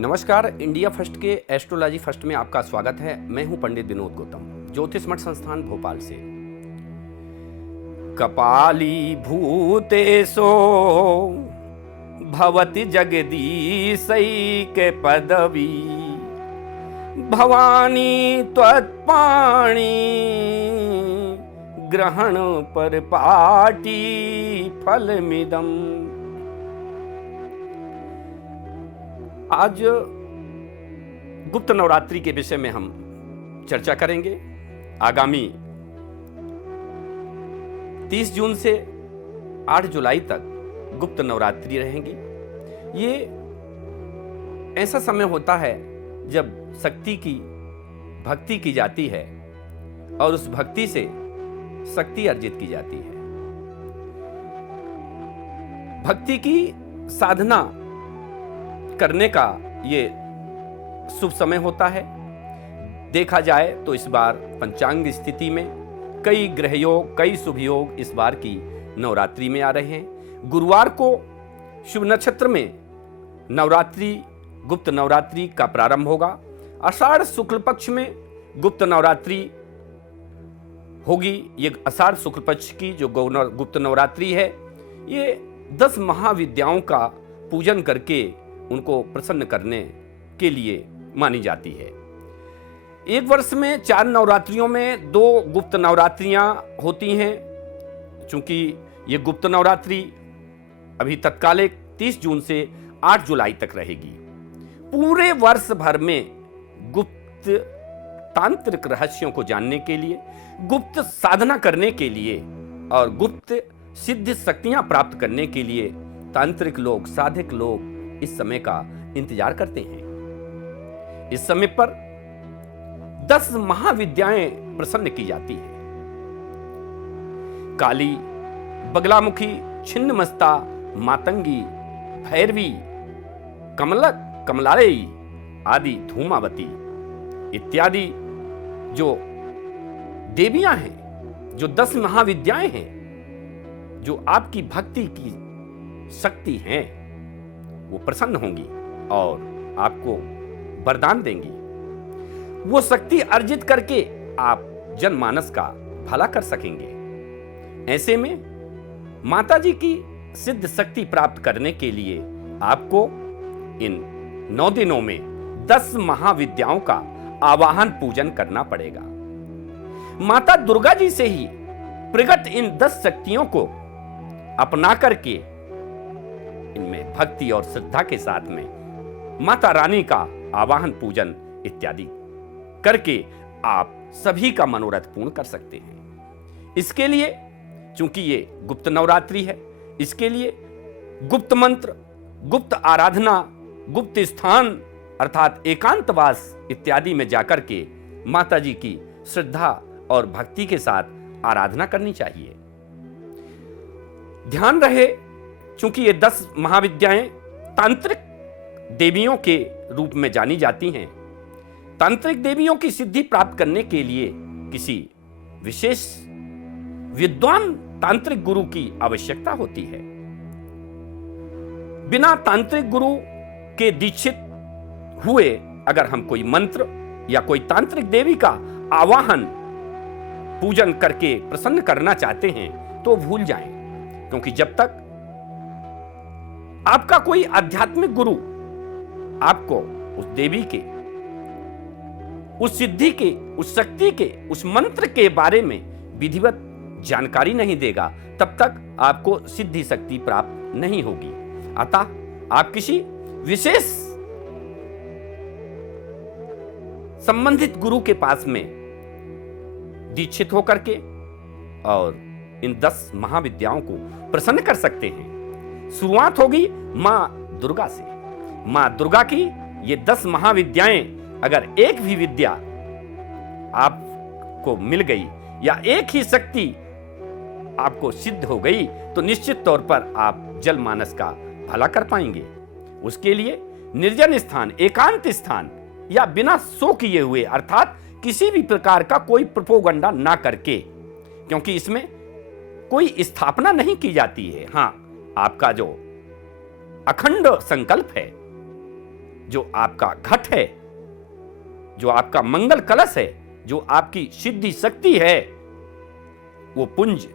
नमस्कार। India first के astrology first में आपका स्वागत है। मैं हूं पंडित विनोद गौतम, ज्योतिष मठ संस्थान भोपाल से। कपाली भूतेशो भवति जगदीशैके पदवी भवानी त्वत्पाणि ग्रहण पर पाटी फलमिदम। आज गुप्त नवरात्रि के विषय में हम चर्चा करेंगे। आगामी 30 जून से 8 जुलाई तक गुप्त नवरात्रि रहेंगी। ये ऐसा समय होता है जब शक्ति की भक्ति की जाती है और उस भक्ति से शक्ति अर्जित की जाती है। भक्ति की साधना करने का ये शुभ समय होता है। देखा जाए तो इस बार पंचांग स्थिति में कई ग्रह योग, कई शुभ योग इस बार की नवरात्रि में आ रहे हैं। गुरुवार को शुभ नक्षत्र में नवरात्रि, गुप्त नवरात्रि का प्रारंभ होगा। आषाढ़ शुक्ल पक्ष में गुप्त नवरात्रि होगी। ये आषाढ़ शुक्ल पक्ष की जो गुप्त नवरात्रि है, ये 10 महाविद्याओं का पूजन करके उनको प्रसन्न करने के लिए मानी जाती है। एक वर्ष में 4 नवरात्रियों में 2 गुप्त नवरात्रियां होती हैं। चूंकि ये गुप्त नवरात्रि अभी तत्कालिक 30 जून से 8 जुलाई तक रहेगी। पूरे वर्ष भर में गुप्त तांत्रिक रहस्यों को जानने के लिए, गुप्त साधना करने के लिए और गुप्त सिद्ध शक्तियां प्राप्त करने के लिए तांत्रिक लोग, साधक लोग इस समय का इंतजार करते हैं। इस समय पर 10 महाविद्याएं प्रसन्न की जाती है। काली, बगलामुखी, छिन्नमस्ता, मातंगी, भैरवी, कमलक, कमलालयी आदि, धूमावती इत्यादि जो देवियां हैं, जो 10 महाविद्याएं हैं, जो आपकी भक्ति की शक्ति हैं, वो प्रसन्न होंगी और आपको वरदान देंगी। वो शक्ति अर्जित करके आप जनमानस का भला कर सकेंगे। ऐसे में माता जी की सिद्ध शक्ति प्राप्त करने के लिए आपको इन 9 दिनों में 10 महाविद्याओं का आवाहन पूजन करना पड़ेगा। माता दुर्गा जी से ही प्रकट इन 10 शक्तियों को अपना करके इनमें भक्ति और श्रद्धा के साथ में माता रानी का आवाहन, पूजन इत्यादि करके आप सभी का मनोरथ पूर्ण कर सकते हैं। इसके लिए, चूंकि ये गुप्त नवरात्रि है, इसके लिए गुप्त मंत्र, गुप्त आराधना, गुप्त स्थान अर्थात एकांतवास इत्यादि में जाकर के माता जी की श्रद्धा और भक्ति के साथ आराधना करनी चाहिए। ध्यान रहे, चूंकि ये 10 महाविद्याएं तांत्रिक देवियों के रूप में जानी जाती हैं। तांत्रिक देवियों की सिद्धि प्राप्त करने के लिए किसी विशेष विद्वान तांत्रिक गुरु की आवश्यकता होती है। बिना तांत्रिक गुरु के दीक्षित हुए अगर हम कोई मंत्र या कोई तांत्रिक देवी का आवाहन, पूजन करके प्रसन्न करना चाहते हैं तो भूल जाएं, क्योंकि जब तक आपका कोई आध्यात्मिक गुरु आपको उस देवी के, उस सिद्धि के, उस शक्ति के, उस मंत्र के बारे में विधिवत जानकारी नहीं देगा, तब तक आपको सिद्धि शक्ति प्राप्त नहीं होगी। अतः आप किसी विशेष संबंधित गुरु के पास में दीक्षित होकर के और इन 10 महाविद्याओं को प्रसन्न कर सकते हैं। शुरुआत होगी मां दुर्गा से। मां दुर्गा की ये 10 महाविद्याएं अगर एक भी विद्या आपको मिल गई या एक ही शक्ति आपको सिद्ध हो गई तो निश्चित तौर पर आप जनमानस का भला कर पाएंगे। उसके लिए निर्जन स्थान, एकांत स्थान या बिना शो किए हुए अर्थात किसी भी प्रकार का कोई प्रोपोगंडा ना करके, क्योंकि इसमें कोई स्थापना नहीं की जाती है। हाँ, आपका जो अखंड संकल्प है, जो आपका घट है, जो आपका मंगल कलश है, जो आपकी सिद्धि शक्ति है, वो पुंज,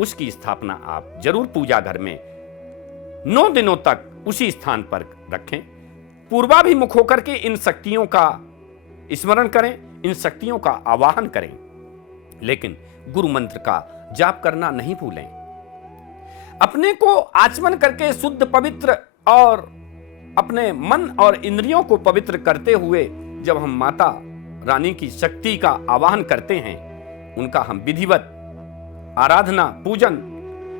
उसकी स्थापना आप जरूर पूजा घर में 9 दिनों तक उसी स्थान पर रखें। पूर्वाभिमुख होकर के इन शक्तियों का स्मरण करें, इन शक्तियों का आवाहन करें, लेकिन गुरु मंत्र का जाप करना नहीं भूलें। अपने को आचमन करके शुद्ध पवित्र और अपने मन और इंद्रियों को पवित्र करते हुए जब हम माता रानी की शक्ति का आवाहन करते हैं, उनका हम विधिवत आराधना पूजन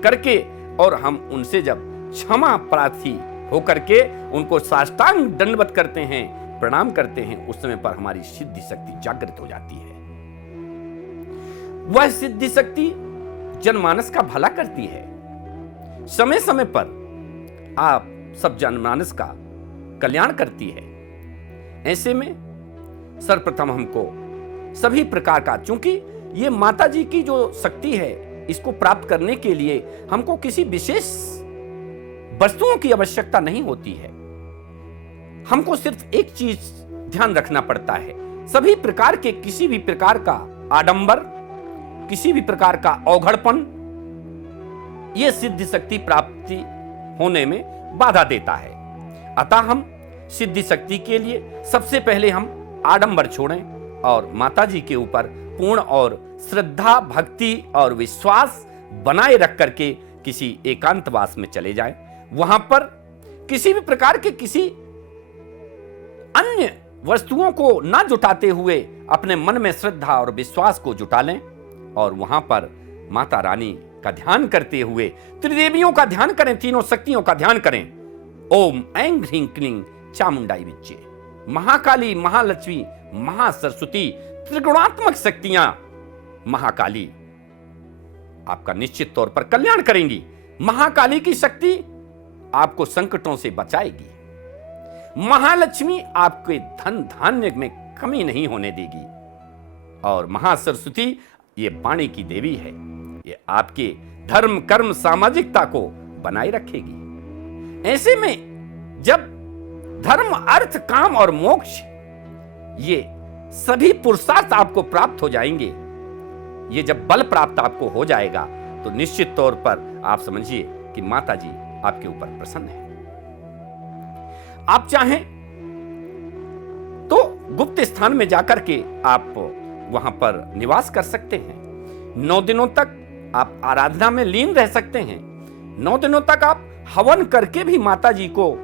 करके और हम उनसे जब क्षमा प्रार्थी होकर के उनको साष्टांग दंडवत करते हैं, प्रणाम करते हैं, उस समय पर हमारी सिद्धि शक्ति जागृत हो जाती है। वह सिद्धि शक्ति जनमानस का भला करती है। समय समय पर आप सब जनमानस का कल्याण करती है। ऐसे में सर्वप्रथम हमको सभी प्रकार का, चूंकि ये माता जी की जो शक्ति है, इसको प्राप्त करने के लिए हमको किसी विशेष वस्तुओं की आवश्यकता नहीं होती है। हमको सिर्फ एक चीज ध्यान रखना पड़ता है, सभी प्रकार के किसी भी प्रकार का आडंबर, किसी भी प्रकार का औघड़पन, यह सिद्धि शक्ति प्राप्ति होने में बाधा देता है। अतः हम सिद्धि शक्ति के लिए सबसे पहले हम आडंबर छोड़ें और माता जी के ऊपर पूर्ण और श्रद्धा, भक्ति और विश्वास बनाए रख करके किसी एकांतवास में चले जाएं। वहां पर किसी भी प्रकार के किसी अन्य वस्तुओं को ना जुटाते हुए अपने मन में श्रद्धा और विश्वास को जुटा लें और वहां पर माता रानी का ध्यान करते हुए त्रिदेवियों का ध्यान करें, तीनों शक्तियों का ध्यान करें। ओम ऐं ह्रीं क्लीं चामुंडाई विच्चे, महाकाली, महालक्ष्मी, महासरस्वती, त्रिगुणात्मक शक्तियां महाकाली आपका निश्चित तौर पर कल्याण करेंगी। महाकाली की शक्ति आपको संकटों से बचाएगी। महालक्ष्मी आपके धन धान्य में कमी नहीं होने देगी और महासरस्वती ये वाणी की देवी है, ये आपके धर्म, कर्म, सामाजिकता को बनाए रखेगी। ऐसे में जब धर्म, अर्थ, काम और मोक्ष ये सभी पुरुषार्थ आपको प्राप्त हो जाएंगे, ये जब बल प्राप्त आपको हो जाएगा तो निश्चित तौर पर आप समझिए कि माता जी आपके ऊपर प्रसन्न है। आप चाहें तो गुप्त स्थान में जाकर के आप वहां पर निवास कर सकते हैं। 9 दिनों तक आप आराधना में लीन रह सकते हैं। 9 दिनों तक आप हवन करके भी माता जी को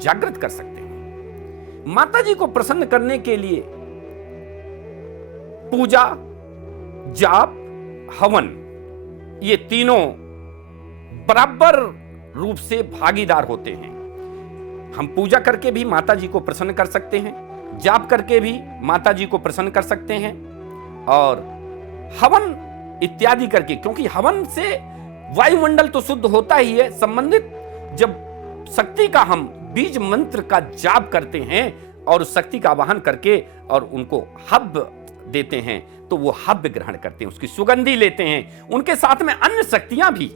जागृत कर सकते हैं। माता जी को प्रसन्न करने के लिए पूजा, जाप, हवन, ये तीनों बराबर रूप से भागीदार होते हैं। हम पूजा करके भी माता जी को प्रसन्न कर सकते हैं, जाप करके भी माता जी को प्रसन्न कर सकते हैं और हवन इत्यादि करके, क्योंकि हवन से वायुमंडल तो शुद्ध होता ही है। संबंधित जब शक्ति का हम बीज मंत्र का जाप करते हैं और उस शक्ति का आवाहन करके और उनको हव्य देते हैं तो वो हव्य ग्रहण करते हैं, उसकी सुगंधी लेते हैं। उनके साथ में अन्य शक्तियां भी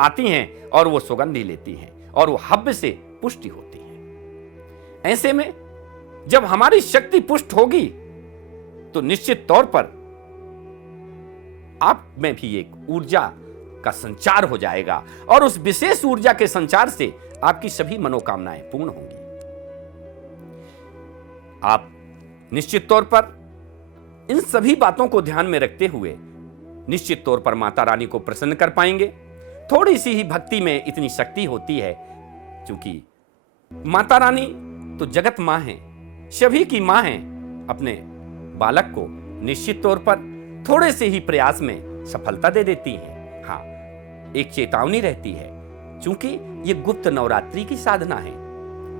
आती हैं और वो सुगंधी लेती हैं और वो हव्य से पुष्टि होती है। ऐसे में जब हमारी शक्ति पुष्ट होगी तो निश्चित तौर पर आप में भी एक ऊर्जा का संचार हो जाएगा और उस विशेष ऊर्जा के संचार से आपकी सभी मनोकामनाएं पूर्ण होंगी। आप निश्चित तौर पर इन सभी बातों को ध्यान में रखते हुए निश्चित तौर पर माता रानी को प्रसन्न कर पाएंगे। थोड़ी सी ही भक्ति में इतनी शक्ति होती है, क्योंकि माता रानी तो जगत मां है, सभी की मां है। अपने बालक को निश्चित तौर पर थोड़े से ही प्रयास में सफलता दे देती हैं। हाँ, एक चेतावनी रहती है, क्योंकि ये गुप्त नवरात्रि की साधना है।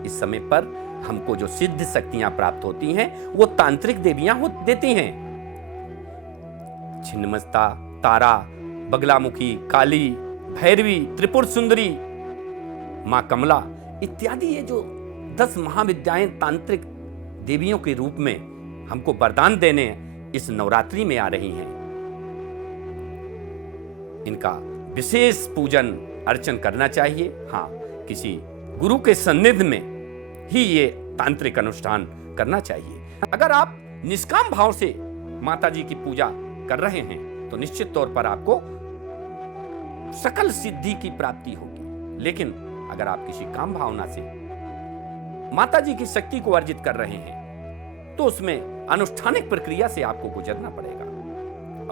इस समय पर हमको जो सिद्ध शक्तियां प्राप्त होती हैं वो तांत्रिक देवियां देती हैं। छिन्नमस्ता, तारा, बगलामुखी, काली, भैरवी, त्रिपुर सुंदरी, मां कमला इत्यादि ये जो 10 महाविद्याएं तांत्रिक देवियों के रूप में हमको वरदान देने इस नवरात्रि में आ रही हैं। इनका विशेष पूजन अर्चन करना चाहिए। हाँ, किसी गुरु के सानिध्य में ही ये तांत्रिक अनुष्ठान करना चाहिए। अगर आप निष्काम भाव से माता जी की पूजा कर रहे हैं तो निश्चित तौर पर आपको सकल सिद्धि की प्राप्ति होगी। लेकिन अगर आप किसी काम भावना से माता जी की शक्ति को अर्जित कर रहे हैं तो उसमें अनुष्ठानिक प्रक्रिया से आपको गुजरना पड़ेगा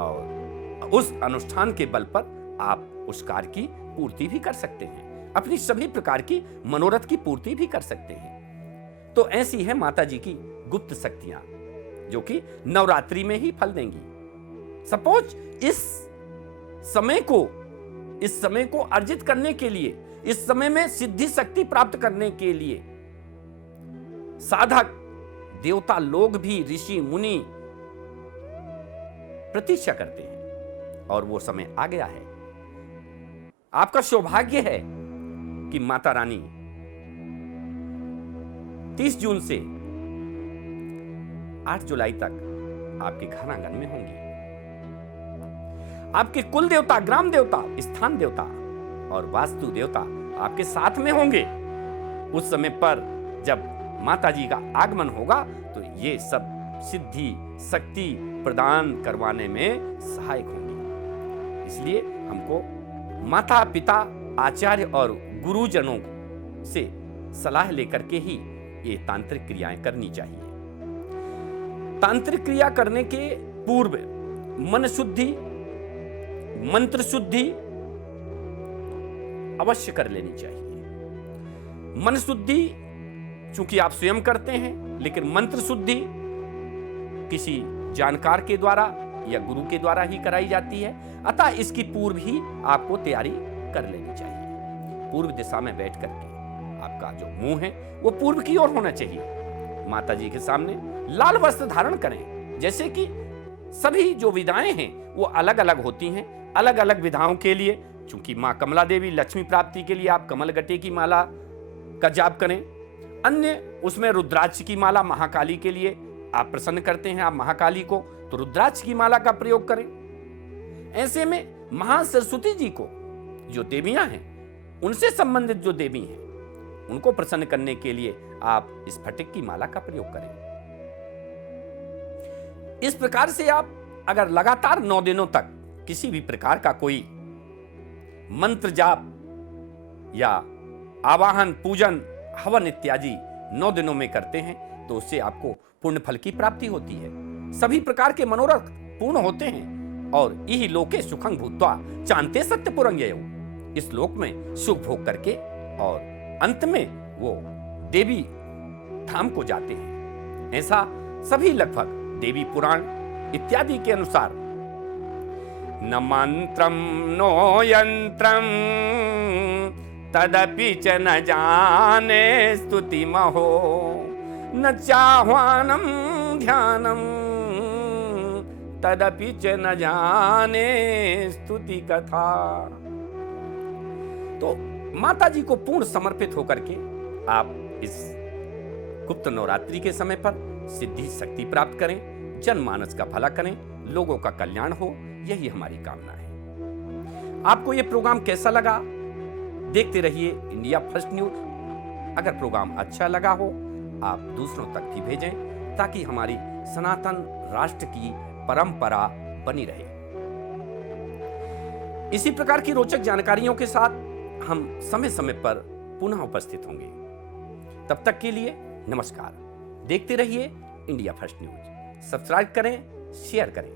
और उस अनुष्ठान के बल पर आप उस कार्य की पूर्ति भी कर सकते हैं, अपनी सभी प्रकार की मनोरथ की पूर्ति भी कर सकते हैं। तो ऐसी है माता जी की गुप्त शक्तियां जो कि नवरात्रि में ही फल देंगी। सपोज इस समय को अर्जित करने के लिए, इस समय में सिद्धि शक्ति प्राप्त करने के लिए साधक देवता लोग भी, ऋषि मुनि प्रतीक्षा करते हैं और वो समय आ गया है। आपका सौभाग्य है कि माता रानी 30 जून से 8 जुलाई तक आपके घर आंगन में होंगी। आपके कुल देवता, ग्राम देवता, स्थान देवता और वास्तु देवता आपके साथ में होंगे। उस समय पर जब माता जी का आगमन होगा तो ये सब सिद्धि शक्ति प्रदान करवाने में सहायक होंगी। इसलिए हमको माता पिता, आचार्य और गुरुजनों से सलाह लेकर के ही ये तांत्रिक क्रियाएं करनी चाहिए। तांत्रिक क्रिया करने के पूर्व मन शुद्धि, मंत्र शुद्धि अवश्य कर लेनी चाहिए। मन शुद्धि चूंकि आप स्वयं करते हैं, लेकिन मंत्र शुद्धि किसी जानकार के द्वारा या गुरु के द्वारा ही कराई जाती है। अतः इसकी पूर्व ही आपको तैयारी कर लेनी चाहिए। पूर्व दिशा में बैठ करके आपका जो मुंह है वो पूर्व की ओर होना चाहिए। माता जी के सामने लाल वस्त्र धारण करें। जैसे कि सभी जो विधाएं हैं वो अलग अलग होती हैं, अलग अलग विधाओं के लिए। चूंकि मां कमला देवी लक्ष्मी प्राप्ति के लिए आप कमल गट्टे की माला का जाप करें। अन्य उसमें रुद्राक्ष की माला महाकाली के लिए आप प्रसन्न करते हैं आप महाकाली को, तो रुद्राक्ष की माला का प्रयोग करें। ऐसे में महासरस्वती जी को जो देवियां हैं, उनसे संबंधित जो देवी हैं, उनको प्रसन्न करने के लिए आप स्फटिक की माला का प्रयोग करें। इस प्रकार से आप अगर लगातार 9 दिनों तक किसी भी प्रकार का कोई मंत्र जाप या आवाहन, पूजन, हवन इत्यादि 9 दिनों में करते हैं तो उससे आपको पुण्य फल की प्राप्ति होती है। सभी प्रकार के मनोरथ पूर्ण होते हैं और यही लोके सुखं भूत्वा चांते सत्य पुरंगयौ। इस लोक में सुख भोग करके और अंत में वो देवी धाम को जाते हैं। ऐसा सभी लगभग देवी पुराण इत्यादि के अनुसार न मंत्रम नो यंत्रम तदपि च न जाने स्तुति महो न चाह्वानम ध्यानम तदपि च न जाने स्तुति कथा। तो माता जी को पूर्ण समर्पित होकर के आप इस गुप्त नवरात्रि के समय पर सिद्धि शक्ति प्राप्त करें, जनमानस का भला करें, लोगों का कल्याण हो, यही हमारी कामना है। आपको यह प्रोग्राम कैसा लगा? देखते रहिए इंडिया फर्स्ट न्यूज। अगर प्रोग्राम अच्छा लगा हो आप दूसरों तक भी भेजें ताकि हमारी सनातन राष्ट्र की परंपरा बनी रहे। इसी प्रकार की रोचक जानकारियों के साथ हम समय समय पर पुनः उपस्थित होंगे। तब तक के लिए नमस्कार। देखते रहिए इंडिया फर्स्ट न्यूज। सब्सक्राइब करें, शेयर करें।